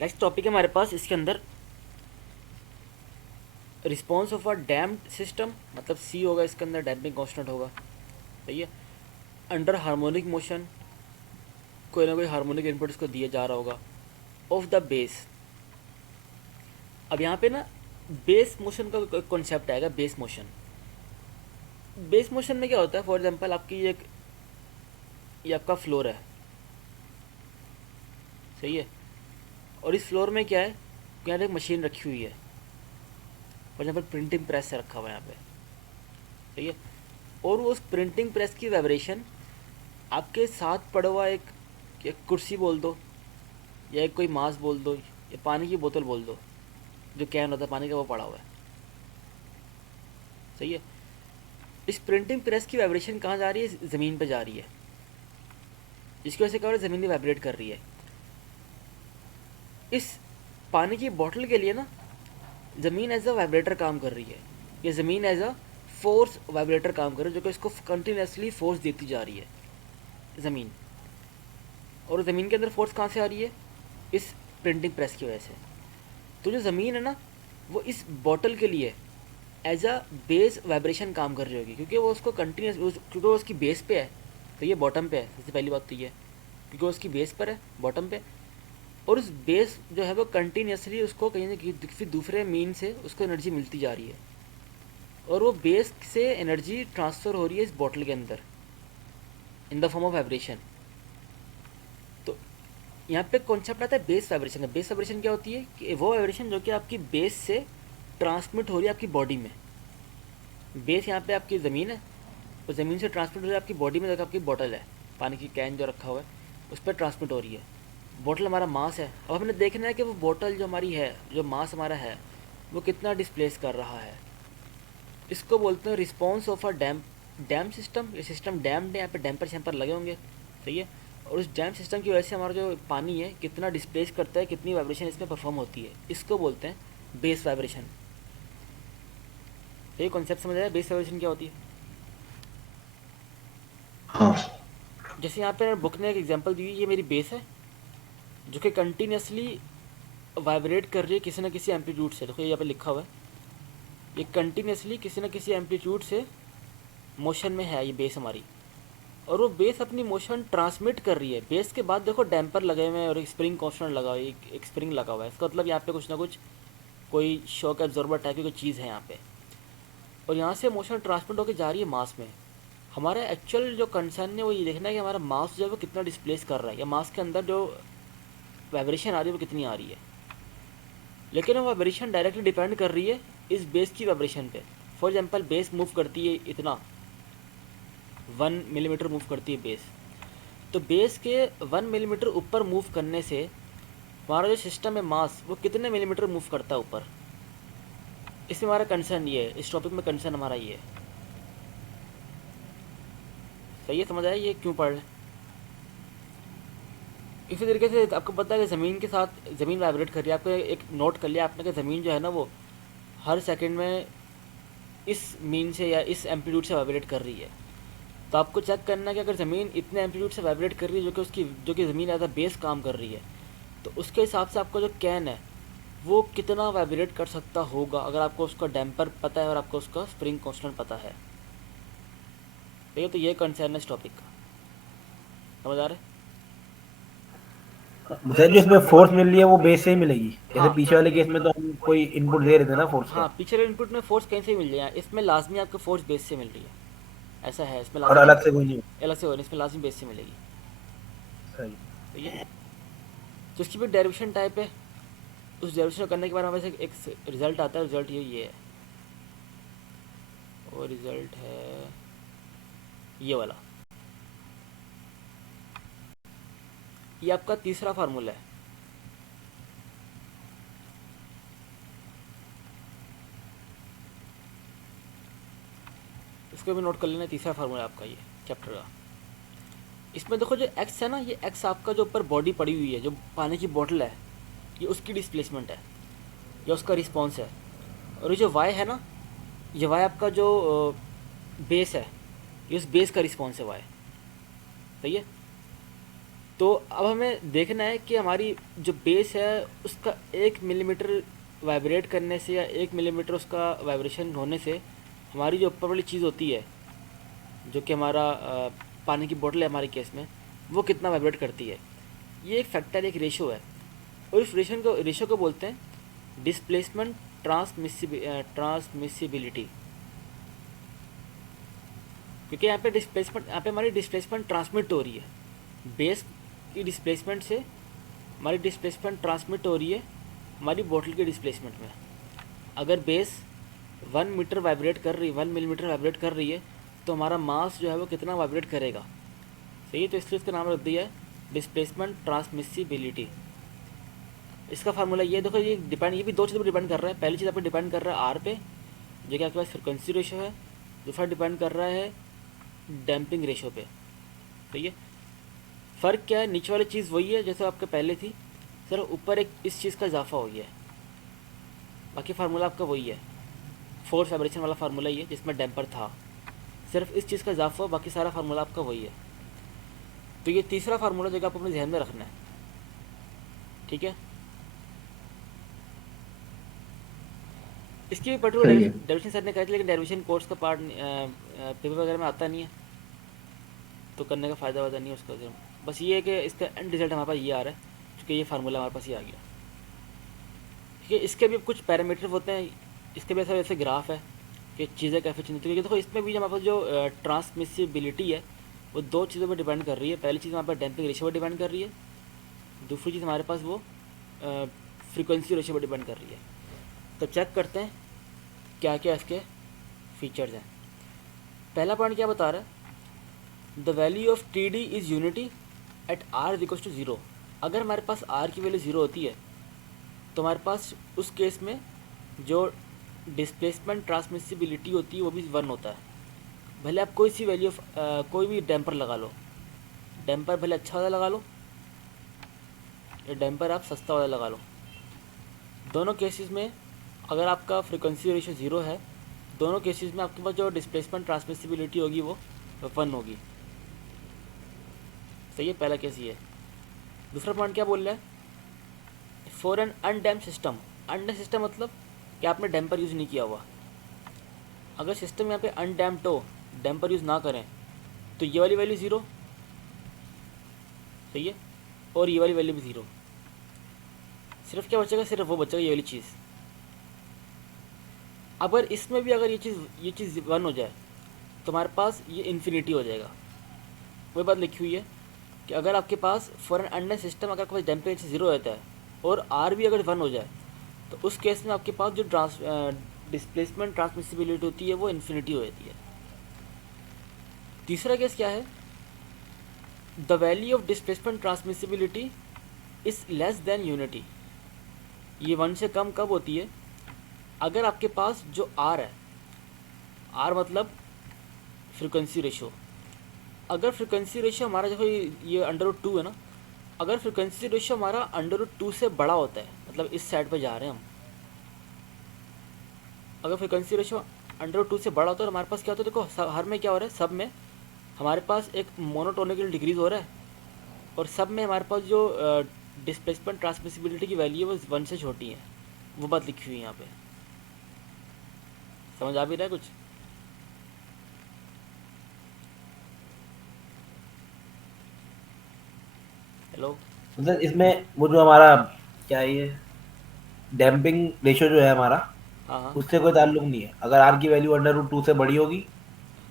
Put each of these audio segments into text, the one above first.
Next topic है हमारे पास इसके अंदर response of a damped system, मतलब सी होगा इसके अंदर, डैम्पिंग कांस्टेंट होगा, सही है। अंडर हार्मोनिक मोशन, कोई ना कोई हार्मोनिक इनपुट इसको दिया जा रहा होगा। ऑफ द बेस, अब यहाँ पे ना बेस मोशन का कॉन्सेप्ट आएगा। बेस मोशन, बेस मोशन में क्या होता है, फॉर एग्जांपल आपकी ये आपका फ्लोर है, सही है, और इस फ्लोर में क्या है, यहाँ पे एक मशीन रखी हुई है, फॉर एग्जांपल प्रिंटिंग प्रेस से रखा हुआ है यहाँ पे, सही है। और वो उस प्रिंटिंग प्रेस की वाइब्रेशन आपके साथ पड़ा हुआ एक कुर्सी बोल दो, या एक कोई मास बोल दो, या पानी की बोतल बोल दो, जो कैन होता है पानी का वो पड़ा हुआ है, सही है। इस प्रिंटिंग प्रेस की वाइब्रेशन कहाँ जा रही है, ज़मीन पे जा रही है, जिसकी वजह से क्या हो रहा है, ज़मीन वाइब्रेट कर रही है। इस पानी की बोतल के लिए ना ज़मीन एज अ वाइब्रेटर काम कर रही है, ये ज़मीन एज अ फोर्स वाइब्रेटर काम कर रही है, जो कि इसको कंटिन्यूसली फोर्स देती जा रही है ज़मीन। और ज़मीन के अंदर फोर्स कहाँ से आ रही है, इस प्रिंटिंग प्रेस की वजह से। तो जो ज़मीन है ना, वो इस बॉटल के लिए एज अ बेस वाइब्रेशन काम कर रही होगी, क्योंकि वो उसको कंटिन्यूस, क्योंकि वो उसकी बेस पे है, तो ये बॉटम पे है। सबसे पहली बात तो ये, क्योंकि वो उसकी बेस पर है, बॉटम पे, और उस बेस जो है वो कंटिन्यूसली उसको कहीं ना कहीं फिर दूसरे मीन से उसको एनर्जी मिलती जा रही है, और वो बेस से एनर्जी ट्रांसफ़र हो रही है इस बॉटल के अंदर in the form of vibration. तो यहाँ पे कॉन्सेप्ट आता है बेस वाइब्रेशन का। बेस वाइब्रेशन क्या होती है कि वो वाइब्रेशन जो कि आपकी बेस से ट्रांसमिट हो रही है आपकी बॉडी में। बेस यहाँ पे आपकी ज़मीन है, और ज़मीन से ट्रांसमिट हो रही है आपकी बॉडी में, जगह आपकी बॉटल है, पानी की कैन जो रखा हुआ है उस पर ट्रांसमिट हो रही है। बॉटल हमारा मास है, अब हमने देखना है कि वो बॉटल जो हमारी है, जो मास हमारा है, वो कितना डिस्प्लेस कर रहा है। इसको बोलते हैं response of a dam system. ये सिस्टम डैम्ड है, यहाँ पे डैम्पर शैम्पर लगे होंगे, सही है। और उस डैम सिस्टम की वजह से हमारा जो पानी है कितना डिस्प्लेस करता है, कितनी वाइब्रेशन इसमें परफॉर्म होती है, इसको बोलते हैं बेस वाइब्रेशन। ये कॉन्सेप्ट समझ आया, बेस वाइब्रेशन क्या होती है। हाँ। जैसे यहाँ पे बुक ने एक एग्जांपल दी, ये मेरी बेस है जो कि कंटिन्यूसली वाइब्रेट कर रही है किसी न किसी एम्पलीट्यूड से। देखो यहाँ पे लिखा हुआ है, ये कंटिन्यूसली किसी न किसी एम्पलीट्यूड से मोशन में है ये बेस हमारी, और वो बेस अपनी मोशन ट्रांसमिट कर रही है। बेस के बाद देखो डैम्पर लगे हुए हैं और एक स्प्रिंग कांस्टेंट लगा हुआ है, एक स्प्रिंग लगा हुआ है, इसका मतलब यहाँ पे कुछ ना कुछ कोई शॉक एब्जॉर्बर टाइप की कोई चीज़ है यहाँ पे, और यहाँ से मोशन ट्रांसमिट होकर जा रही है मास में। हमारा एक्चुअल जो कंसर्न है वो ये देखना है कि हमारा मास जो है वो कितना डिस्प्लेस कर रहा है, या मास के अंदर जो वाइब्रेशन आ रही है वो कितनी आ रही है। लेकिन वो वाइब्रेशन डायरेक्टली डिपेंड कर रही है इस बेस की वाइब्रेशन पे। फॉर एग्जांपल बेस मूव करती है इतना, 1 मिलीमीटर मूव करती है बेस, तो बेस के 1 मिलीमीटर ऊपर मूव करने से हमारा जो सिस्टम है मास, वो कितने मिलीमीटर मूव करता है ऊपर। इसमें हमारा कंसर्न ये है, इस टॉपिक में कंसर्न हमारा ये है, सही है, समझ आया ये क्यों पढ़ रहे हैं। इसी तरीके से आपको पता है कि ज़मीन के साथ ज़मीन वाइब्रेट कर रही है। आपको एक नोट कर लिया आपने कि ज़मीन जो है ना वो हर सेकंड में इस मीन से या इस एम्पलीट्यूड से वाइब्रेट कर रही है। तो आपको चेक करना है कि अगर ज़मीन इतने एम्पलीट्यूड से वाइब्रेट कर रही है, जो कि ज़मीन एज अ बेस काम कर रही है, तो उसके हिसाब से आपका जो कैन है वो कितना वाइब्रेट कर सकता होगा, अगर आपको उसका डैम्पर पता है और आपको उसका स्प्रिंग कांस्टेंट पता है। ठीक है, तो ये कंसर्न है इस टॉपिक का, समझ आ रहा है। मुझे जो इसमें फोर्स मिल रही है वो बेस से ही मिलेगी, जैसे हाँ पीछे वाले केस में तो हम कोई इनपुट दे रहे थे ना फोर्स हाँ, का। पिछले इनपुट में फोर्स कहीं से भी मिल जाए, इसमें लाजमी आपको फोर्स बेस से मिल रही है, ऐसा है, इसमें और लाजमी अलग से कोई नहीं। अलग से हो रही है, इसमें लाजमी बेस से मिलेगी, सही। ठीक है। तो इसकी भी डेरिवेशन टाइप है, उस डेरिवेशन को करने के बाद हमें से एक रिजल्ट आता है, रिजल्ट ये है, और रिजल्ट है ये वाला। ये आपका तीसरा फार्मूला है, इसको भी नोट कर लेना, तीसरा फार्मूला आपका ये चैप्टर का। इसमें देखो जो एक्स है ना, ये एक्स आपका जो ऊपर बॉडी पड़ी हुई है, जो पानी की बोतल है, ये उसकी डिस्प्लेसमेंट है, या उसका रिस्पॉन्स है। और ये जो वाई है ना, ये वाई आपका जो बेस है, ये उस बेस का रिस्पॉन्स है वाई, सही है। तो अब हमें देखना है कि हमारी जो बेस है उसका 1 मिलीमीटर वाइब्रेट करने से या 1 मिलीमीटर उसका वाइब्रेशन होने से हमारी जो ऊपर वाली चीज़ होती है, जो कि हमारा पानी की बोतल है हमारे केस में, वो कितना वाइब्रेट करती है। ये एक फैक्टर, एक रेशो है, और इस रेशो को बोलते हैं डिस्प्लेसमेंट ट्रांसमिसिबिलिटी। क्योंकि यहाँ पे हमारी डिस्प्लेसमेंट ट्रांसमिट हो रही है, बेस की डिस्प्लेसमेंट से हमारी डिस्प्लेसमेंट ट्रांसमिट हो रही है हमारी बोतल के डिस्प्लेसमेंट में। अगर बेस 1 मिलीमीटर वाइब्रेट कर रही है तो हमारा मास जो है वो कितना वाइब्रेट करेगा। सही है, तो इसलिए इसका नाम रख दिया है डिस्प्लेसमेंट ट्रांसमिसिबिलिटी। इसका फार्मूला ये देखो, ये भी दो चीज़ों पर डिपेंड कर रहा है। पहली चीज़ आप पे डिपेंड कर रहा है आर पे, जो कि आपके पास फ्रिक्वेंसी रेशो है। दूसरा डिपेंड कर रहा है डैम्पिंग रेशो पे। ठीक है, फ़र्क क्या है, नीचे वाली चीज़ वही है जैसे आपके पहले थी, सिर्फ ऊपर एक इस चीज़ का इजाफा हो गया है। बाकी फार्मूला आपका वही है, फोर्स वाइब्रेशन वाला फार्मूला ही है जिसमें डैम्पर था, सिर्फ इस चीज़ का इजाफा, बाकी सारा फार्मूला आपका वही है। तो ये तीसरा फार्मूला जो कि आपको अपने ध्यान में रखना है। ठीक है, इसकी भी पर्टिकुलर सही है। डेरिवेशन सर ने कही थी, लेकिन डेरिवेशन कोर्स का पार्ट पेपर वगैरह में आता नहीं है, तो करने का फ़ायदा वायदा नहीं है उसका। बस ये है कि इसका एंड रिजल्ट हमारे पास ये आ रहा है, क्योंकि ये फार्मूला हमारे पास ये आ गया। ठीक है, इसके भी कुछ पैरामीटर होते हैं, इसके भी ऐसे ग्राफ है कि चीज़ें कैसे चेंज होती है। देखो इसमें भी हमारे पास जो ट्रांसमिसिबिलिटी है वो दो चीज़ों पर डिपेंड कर रही है। पहली चीज़ हमारे पास डैम्पिंग रेशो पर डिपेंड कर रही है, दूसरी चीज़ हमारे पास वो फ्रीक्वेंसी रेशो पर डिपेंड कर रही है। तो चेक करते हैं क्या क्या इसके फीचर्स हैं। पहला पॉइंट क्या बता रहा है, the value of T D is unity at R is equals to zero. अगर हमारे पास आर की वैल्यू ज़ीरो होती है तो हमारे पास उस केस में जो डिस्प्लेसमेंट ट्रांसमिसिबिलिटी होती है वो भी 1 होता है। भले आप कोई सी वैल्यू कोई भी डैम्पर लगा लो, डैम्पर भले अच्छा वाला लगा लो या डैम्पर आप सस्ता वाला लगा लो, दोनों केसेस में अगर आपका फ्रिक्वेंसी रेशो ज़ीरो है, दोनों केसेस में आपके पास जो डिस्प्लेसमेंट ट्रांसमिसिबिलिटी होगी वो 1 होगी। सही है, पहला केस ये है। दूसरा पॉइंट क्या बोल रहा है, for an undamped system. Undamped system मतलब कि आपने डैम्पर यूज़ नहीं किया हुआ। अगर सिस्टम यहाँ पे अनडैम्प्ड हो, डैम्पर यूज़ ना करें, तो ये वाली वैल्यू ज़ीरो। सही है, और ये वाली वैल्यू भी ज़ीरो। सिर्फ क्या बचेगा, सिर्फ वो बचेगा, ये वाली चीज़। अगर इसमें भी अगर ये चीज़ 1 हो जाए तो हमारे पास ये इन्फिनिटी हो जाएगा। वही बात लिखी हुई है कि अगर आपके पास फॉर एन अनडैम्प्ड सिस्टम अगर आपके पास डैम्पिंग रेशो 0 रहता है और आर भी अगर 1 हो जाए, तो उस केस में आपके पास जो डिस्प्लेसमेंट ट्रांसमिसिबिलिटी होती है वो इन्फिनिटी हो जाती है। तीसरा केस क्या है, the value of displacement transmissibility is less than unity. ये 1 से कम कब होती है, अगर आपके पास जो आर है, आर मतलब फ्रिक्वेंसी रेशो, अगर फ्रिक्वेंसी रेशो हमारा देखो ये √2 है ना, अगर फ्रिक्वेंसी रेशो हमारा √2 से बड़ा होता है, मतलब इस साइड पे जा रहे हैं हम, अगर फ्रिक्वेंसी रेशो √2 से बड़ा होता है तो हमारे पास क्या होता है, देखो हर में क्या हो रहा है, सब में हमारे पास एक मोनोटोनिकल डिक्रीज हो रहा है, और सब में हमारे पास जो डिस्प्लेसमेंट ट्रांसमिसिबिलिटी की वैल्यू है वो 1 से छोटी है। वो बात लिखी हुई है यहाँ पे, समझ आ भी रहा है कुछ। हेलो। मतलब इसमें वो जो हमारा क्या है ये डैम्पिंग रेशियो जो है हमारा, हाँ हाँ उससे कोई ताल्लुक नहीं है। अगर आर की वैल्यू √2 से बड़ी होगी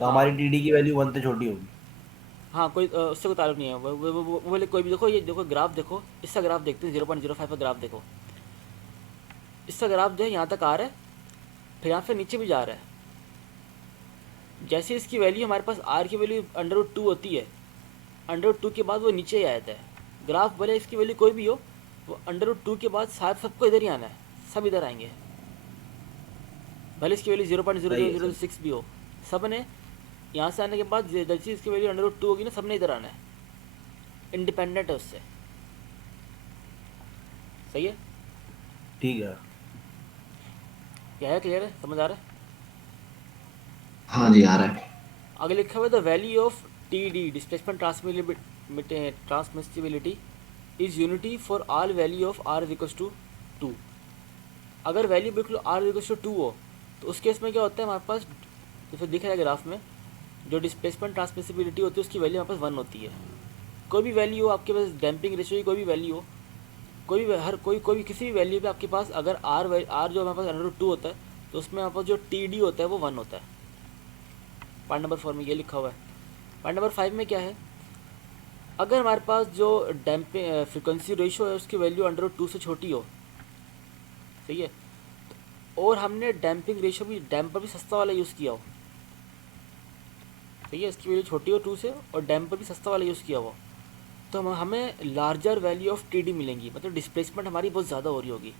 तो हाँ हमारी टीडी की वैल्यू 1 से छोटी होगी। हाँ, कोई उससे कोई ताल्लुक नहीं है। वो बोले कोई भी, देखो ये देखो ग्राफ देखो, इसका ग्राफ देखते हैं, 0.05 का ग्राफ देखो। इसका ग्राफ जो है यहाँ तक आ रहा है, फिर यहाँ से नीचे भी जा रहा है। जैसे इसकी वैल्यू हमारे पास आर की वैल्यू √2 होती है, √2 के बाद वो नीचे ही आ जाता है। ग्राफ भले इसकी वैल्यू कोई भी हो, वो √2 के बाद साथ सबको इधर ही आना है, सब इधर आएंगे। भले इसकी वैल्यू जीरो पॉइंट जीरो सही जीरो है जीरो सही। सिक्स भी हो, सब ने यहाँ से आने के बाद जैसे इसकी वैल्यू √2 होगी ना, सब ने इधर आना है, इंडिपेंडेंट है उससे। सही है, ठीक है। क्या है, क्लियर है, समझ आ रहा है। हाँ जी, आ रहा है। आगे लिखा हुआ है the value of T D displacement transmissibility is unity for all value of R equals to 2। अगर वैल्यू बिल्कुल आर इक्वल्स टू 2 हो तो उस केस में क्या होता है हमारे पास, जैसे दिख रहा है ग्राफ में, जो डिस्प्लेसमेंट ट्रांसमिसिबिलिटी होती है उसकी वैल्यू हमारे पास 1 होती है। कोई भी वैल्यू हो आपके पास, डैम्पिंग रेशियो की कोई भी वैल्यू हो, कोई भी किसी भी वैल्यू पे आपके पास अगर आर जो हमारे पास √2 होता है तो उसमें हमारे पास जो टी होता है वो 1 होता है। पॉइंट नंबर 4 में ये लिखा हुआ है। पॉइंट नंबर 5 में क्या है, अगर हमारे पास जो डैम्पिंग फ्रिक्वेंसी रेशियो है उसकी वैल्यू √2 से छोटी हो, सही है, और हमने डैम्पिंग रेशियो भी, डैम्पर भी सस्ता वाला यूज़ किया हो, सही है, इसकी वैल्यू छोटी हो 2 से और डैम्पर भी सस्ता वाला यूज़ किया हो, तो हमें लार्जर वैल्यू ऑफ टी मिलेंगी, मतलब डिस्प्लेसमेंट हमारी बहुत ज़्यादा हो रही होगी,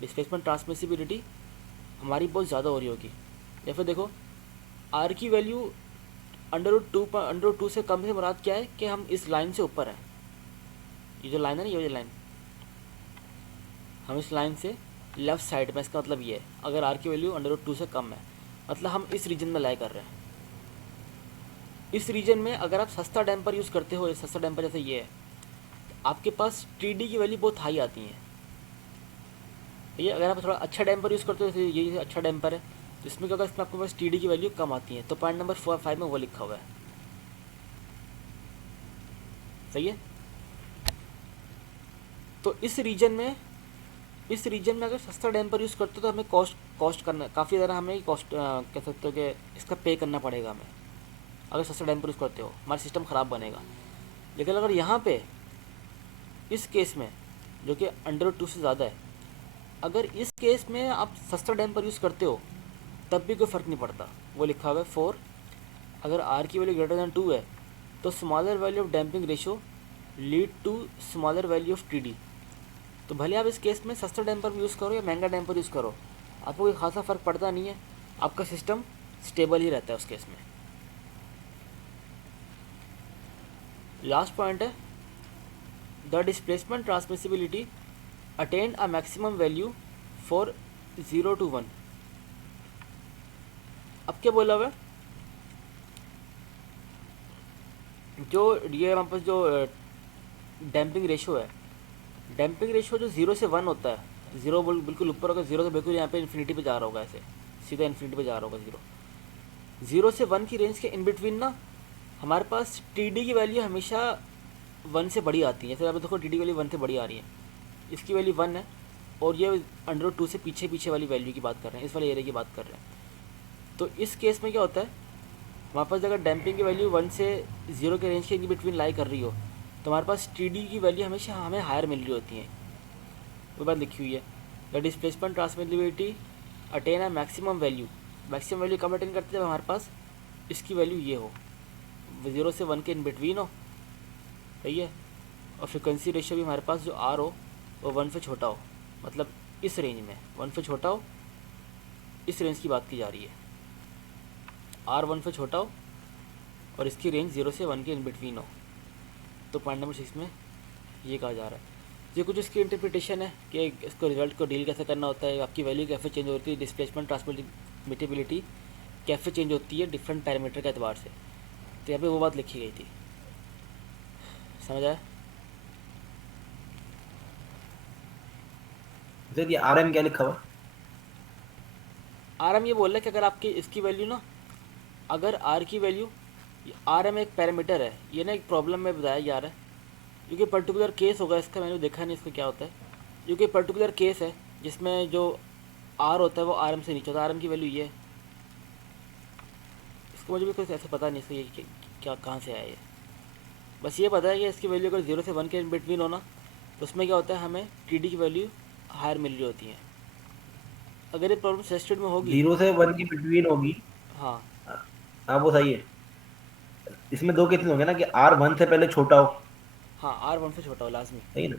डिस्प्लेसमेंट ट्रांसमिसिबिलिटी हमारी बहुत ज़्यादा हो रही होगी। या फिर देखो आर की वैल्यू √2 से कम से मुराद क्या है कि हम इस लाइन से ऊपर हैं, ये जो लाइन है ना, ये लाइन, हम इस लाइन से लेफ़्ट साइड में, इसका मतलब ये है अगर आर की वैल्यू √2 से कम है मतलब हम इस रीजन में लाई कर रहे हैं। इस रीजन में अगर आप सस्ता डैम्पर यूज़ करते हो, सस्ता डैम्पर जैसे ये है, तो आपके पास टी की वैल्यू बहुत हाई आती है। ये अगर आप थोड़ा अच्छा डैम्पर यूज़ करते हो, जैसे ये अच्छा डैम्पर है तो इसमें क्या होगा, इसमें आपके पास टी की वैल्यू कम आती है। तो पॉइंट नंबर 5 में वो लिखा हुआ है, सही है। तो इस रीजन में अगर सस्ता डैम्पर यूज़ करते हो तो हमें कॉस्ट करना काफ़ी ज़्यादा, हमें कॉस्ट कह सकते हो कि इसका पे करना पड़ेगा हमें। अगर सस्ता डैम्पर यूज़ करते हो हमारा सिस्टम ख़राब बनेगा। लेकिन अगर यहाँ पे इस केस में जो कि √2 से ज़्यादा है, अगर इस केस में आप सस्ता डैम्पर यूज़ करते हो तब भी कोई फ़र्क नहीं पड़ता। वो लिखा हुआ है 4, अगर आर की वैल्यू ग्रेटर दैन 2 है तो smaller value of damping ratio lead to smaller value of T. तो भले आप इस केस में सस्ता डैम्पर यूज़ करो या महंगा डैम्पर यूज़ करो, आपको कोई खासा फ़र्क पड़ता नहीं है, आपका सिस्टम स्टेबल ही रहता है उस केस में। लास्ट पॉइंट है, the displacement transmissibility attain a maximum value for 0 to 1। अब क्या बोला हुआ है, जो ये हमारे पास जो डैम्पिंग रेशियो है, डैम्पिंग रेशियो जो 0 से 1 होता है, 0 बिल्कुल ऊपर होगा, 0 से बिल्कुल यहाँ पे इन्फिनिटी पे जा रहा होगा, ऐसे सीधा इन्फिनिटी पे जा रहा होगा। 0 से 1 की रेंज के इन बिटवीन ना हमारे पास टी की वैल्यू हमेशा 1 से बड़ी आती है। जैसे आप देखो टी की वैल्यू 1 से बड़ी आ रही है, इसकी वैल्यू 1 है और ये √2 से पीछे वाली वैल्यू की बात कर रहे हैं, इस वाले एरिया की बात कर रहे हैं। तो इस केस में क्या होता है, हमारे पास अगर डैम्पिंग की वैल्यू 1 से 0 के रेंज के इन बिटवीन लाई कर रही हो तो हमारे पास टी की वैल्यू हमेशा हमें हायर मिल रही होती है। वो बात लिखी हुई है, the displacement transmissibility attain a maximum value कब अटेन करते हैं जब हमारे पास इसकी वैल्यू ये हो, 0 से 1 के इन बिटवीन हो, सही है, और फ्रिक्वेंसी रेशियो भी हमारे पास जो आर हो वो 1 से छोटा हो, मतलब इस रेंज में 1 से छोटा हो, इस रेंज की बात की जा रही है, आर 1 से छोटा हो और इसकी रेंज 0 से 1 के इन बिटवीन हो। तो पॉइंट नंबर 6 में ये कहा जा रहा है। ये कुछ इसकी इंटरप्रिटेशन है कि इसको रिजल्ट को डील कैसे करना होता है, आपकी वैल्यू कैसे चेंज होती है, डिस्प्लेसमेंट ट्रांसमिटिबिलिटी कैसे चेंज होती है डिफरेंट पैरामीटर के एतबार से। तो यहाँ पे वो बात लिखी गई थी, समझ आया। सर ये RM क्या लिखा हुआ? आर एम ये बोल रहा है कि अगर आपकी इसकी वैल्यू ना, अगर आर की वैल्यू, आर एम एक पैरामीटर है, ये ना एक प्रॉब्लम में बताया जा रहा है, क्योंकि पर्टिकुलर केस होगा इसका, मैंने देखा नहीं इसका क्या होता है, क्योंकि पर्टिकुलर केस है जिसमें जो आर होता है वो आर एम से नीचे होता है। आर एम की वैल्यू ये है, इसको मुझे भी कुछ ऐसे पता नहीं इसका ये क्या कहाँ से आया ये, बस ये पता है कि इसकी वैल्यू अगर 0 से 1 के बिटवीन होना तो उसमें क्या होता है, हमें टी की वैल्यू हायर मिल रही होती है। अगर ये प्रॉब्लम सस्टेड में होगी, 0 से 1 की बिटवीन होगी। हाँ हाँ वो सही है। इसमें दो केसेस होंगे ना कि R1 से पहले छोटा हो, हाँ, आर 1 से छोटा हो लाजमी। सही है ना,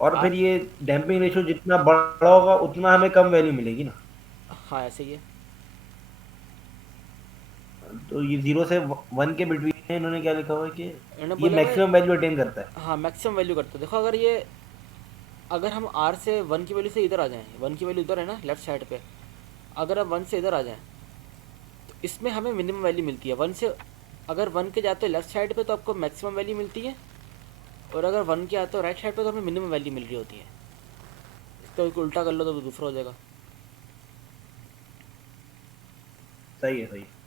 और आर, फिर ये डैम्पिंग रेशियो जितना बड़ा होगा उतना हमें कम वैल्यू मिलेगी ना। हाँ ऐसे ही है। तो ये 0 से 1 के बिटवीन है, इन्होंने क्या लिखा हुआ है कि इन्होंने ये बोला हुआ मैक्सिमम वैल्यू अटेन करता है। है, हाँ मैक्सिमम वैल्यू करते हैं। देखो अगर ये, अगर हम आर से 1 की वैल्यू से इधर आ जाएं, 1 की वैल्यू इधर है ना लेफ्ट साइड पे, अगर हम 1 से इधर आ जाएं तो इसमें हमें मिनिमम वैल्यू मिलती है। 1 से अगर 1 के जाते हो लेफ्ट साइड पे तो आपको मैक्सिमम वैल्यू मिलती है, और अगर 1 के आते हो राइट साइड पे तो हमें मिनिमम वैल्यू मिल रही होती है। तो उल्टा कर लो तो दूसरा हो जाएगा। सही है, सही है।